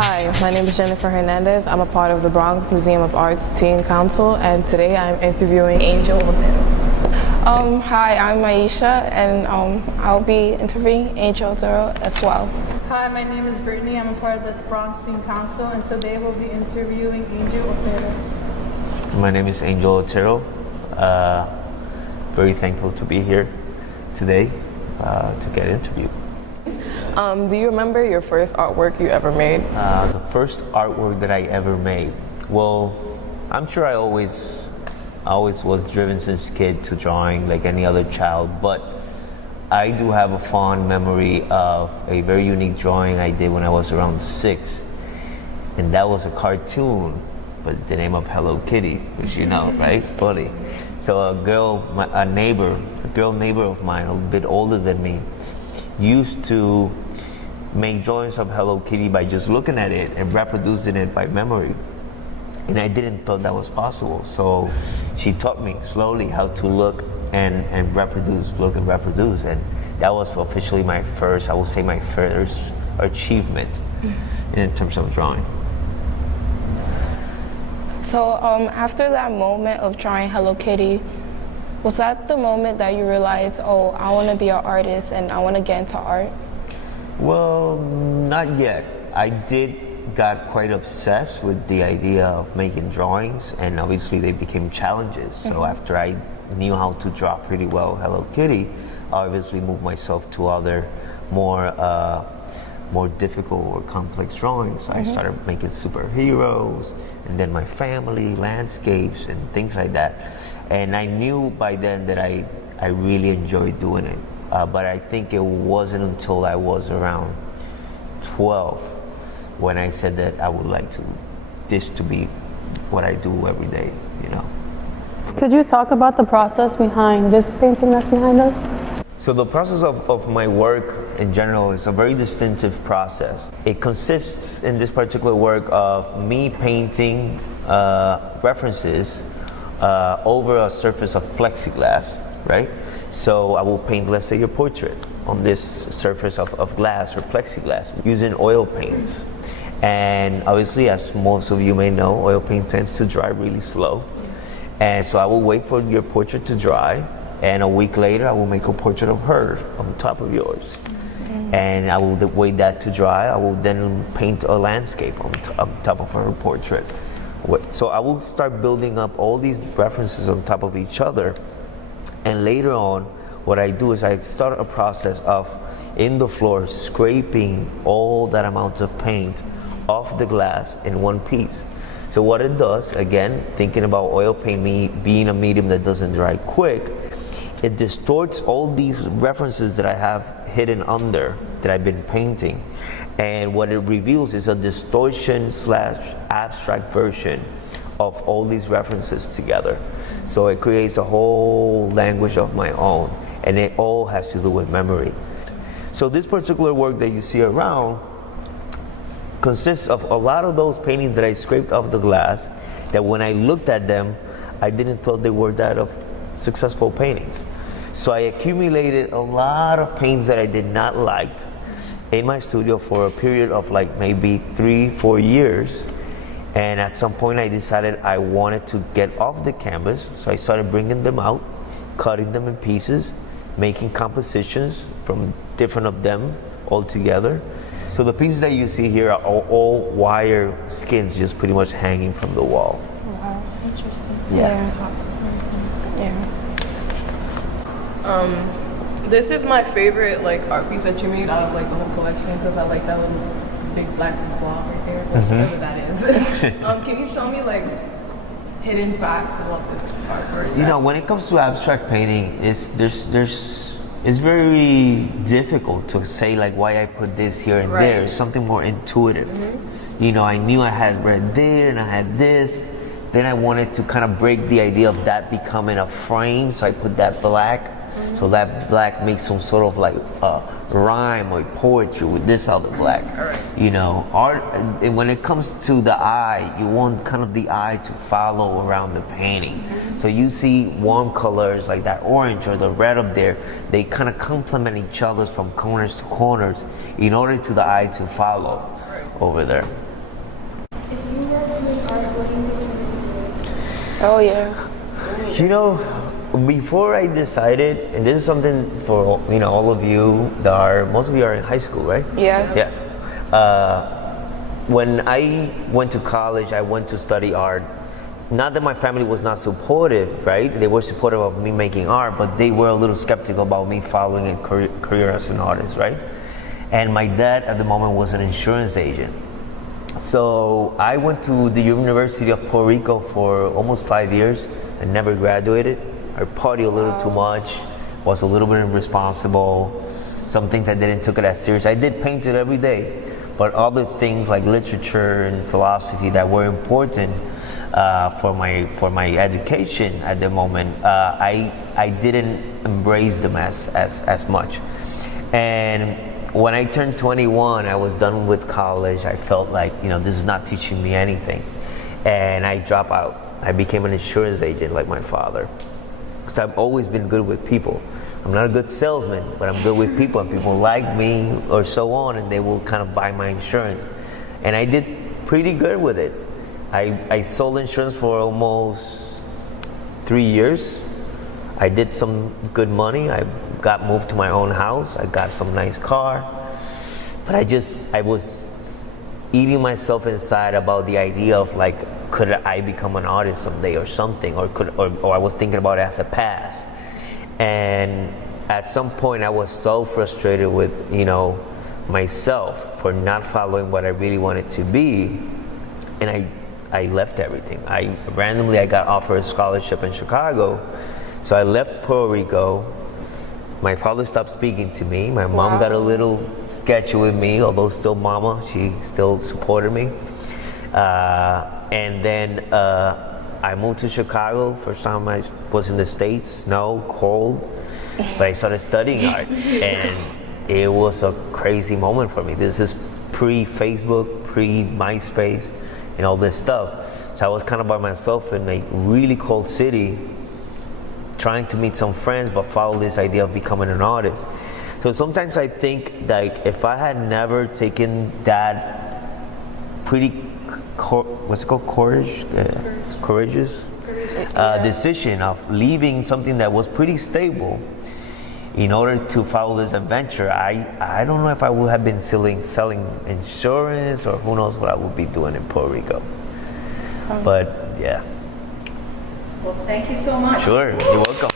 Hi, my name is Jennifer Hernandez. I'm a part of the Bronx Museum of Art's Teen Council, and today I'm interviewing Angel Otero. Hi, I'm Maisha, and I'll be interviewing Angel Otero as well. Hi, my name is Brittany. I'm a part of the Bronx Teen Council, and today we'll be interviewing Angel Otero. My name is Angel Otero. Very thankful to be here today to get interviewed. Do you remember your first artwork you ever made? The first artwork that I ever made. Well, I'm sure I always was driven since kid to drawing like any other child, but I do have a fond memory of a very unique drawing I did when I was around 6, and that was a cartoon, but the name of Hello Kitty, which you know, right? It's funny. So a girl neighbor of mine, a little bit older than me, used to make drawings of Hello Kitty by just looking at it and reproducing it by memory. And I didn't thought that was possible. So she taught me slowly how to look and reproduce, and that was officially my first achievement in terms of drawing. So after that moment of drawing Hello Kitty, was that the moment that you realized, oh, I want to be an artist and I want to get into art? Well, not yet. I got quite obsessed with the idea of making drawings, and obviously they became challenges. So after I knew how to draw pretty well Hello Kitty, I obviously moved myself to other more difficult or complex drawings. I started making superheroes, and then my family, landscapes, and things like that. And I knew by then that I really enjoyed doing it. But I think it wasn't until I was around 12 when I said that I would like this to be what I do every day, you know. Could you talk about the process behind this painting that's behind us? So the process of my work in general is a very distinctive process. It consists in this particular work of me painting references over a surface of plexiglass, right? So I will paint, let's say, your portrait on this surface of glass or plexiglass using oil paints. And obviously, as most of you may know, oil paint tends to dry really slow. And so I will wait for your portrait to dry, and a week later I will make a portrait of her on top of yours. And I will wait that to dry. I will then paint a landscape on top of her portrait. So I will start building up all these references on top of each other. And later on, what I do is I start a process of, in the floor, scraping all that amount of paint off the glass in one piece. So what it does, again, thinking about oil paint being a medium that doesn't dry quick, it distorts all these references that I have hidden under that I've been painting. And what it reveals is a distortion / abstract version of all these references together. So it creates a whole language of my own, and it all has to do with memory. So this particular work that you see around consists of a lot of those paintings that I scraped off the glass, that when I looked at them, I didn't thought they were that of successful paintings. So I accumulated a lot of paintings that I did not like in my studio for a period of like maybe 3-4 years. And at some point I decided I wanted to get off the canvas, so I started bringing them out, cutting them in pieces, making compositions from different of them all together. So the pieces that you see here are all wire skins just pretty much hanging from the wall. Wow, interesting. Yeah. This is my favorite art piece that you made out of the whole collection, because I like that little big black blob right there, whatever that is. Can you tell me hidden facts about this artwork? You know, when it comes to abstract painting, it's very difficult to say why I put this here and there. It's something more intuitive. You know, I knew I had red there and I had this. Then I wanted to kind of break the idea of that becoming a frame, so I put that black. So that black makes some sort of rhyme or poetry with this other black. You know, art, and when it comes to the eye, you want kind of the eye to follow around the painting. So you see warm colors like that orange or the red up there, they kind of complement each other from corners to corners in order to the eye to follow over there. Oh yeah. You know, before I decided, and this is something for all of you that are, most of you are in high school, right? Yes. Yeah. When I went to college, I went to study art. Not that my family was not supportive, right? They were supportive of me making art, but they were a little skeptical about me following a career as an artist, right? And my dad at the moment was an insurance agent. So I went to the University of Puerto Rico for almost 5 years and never graduated. I partied a little too much, was a little bit irresponsible. Some things I didn't took it as serious. I did paint it every day, but other things like literature and philosophy that were important for my education at the moment, I didn't embrace them as much. And when I turned 21, I was done with college. I felt like, this is not teaching me anything. And I dropped out. I became an insurance agent like my father. Because I've always been good with people. I'm not a good salesman, but I'm good with people, and people like me or so on, and they will kind of buy my insurance. And I did pretty good with it. I sold insurance for almost 3 years. I did some good money. I got moved to my own house. I got some nice car. But I was eating myself inside about the idea of like, could I become an artist someday or something, or I was thinking about it as a past. And at some point I was so frustrated with, myself for not following what I really wanted to be. And I left everything. I got offered a scholarship in Chicago. So I left Puerto Rico. My father stopped speaking to me. My mom got a little sketchy with me, although still mama, she still supported me. And then I moved to Chicago. First time I was in the States, snow, cold, but I started studying art. And it was a crazy moment for me. This is pre-Facebook, pre-MySpace, and all this stuff. So I was kind of by myself in a really cold city, trying to meet some friends, but follow this idea of becoming an artist. So sometimes I think like if I had never taken that pretty, courageous decision of leaving something that was pretty stable in order to follow this adventure, I don't know if I would have been selling insurance, or who knows what I would be doing in Puerto Rico. But yeah. Well, thank you so much. Sure, you're welcome.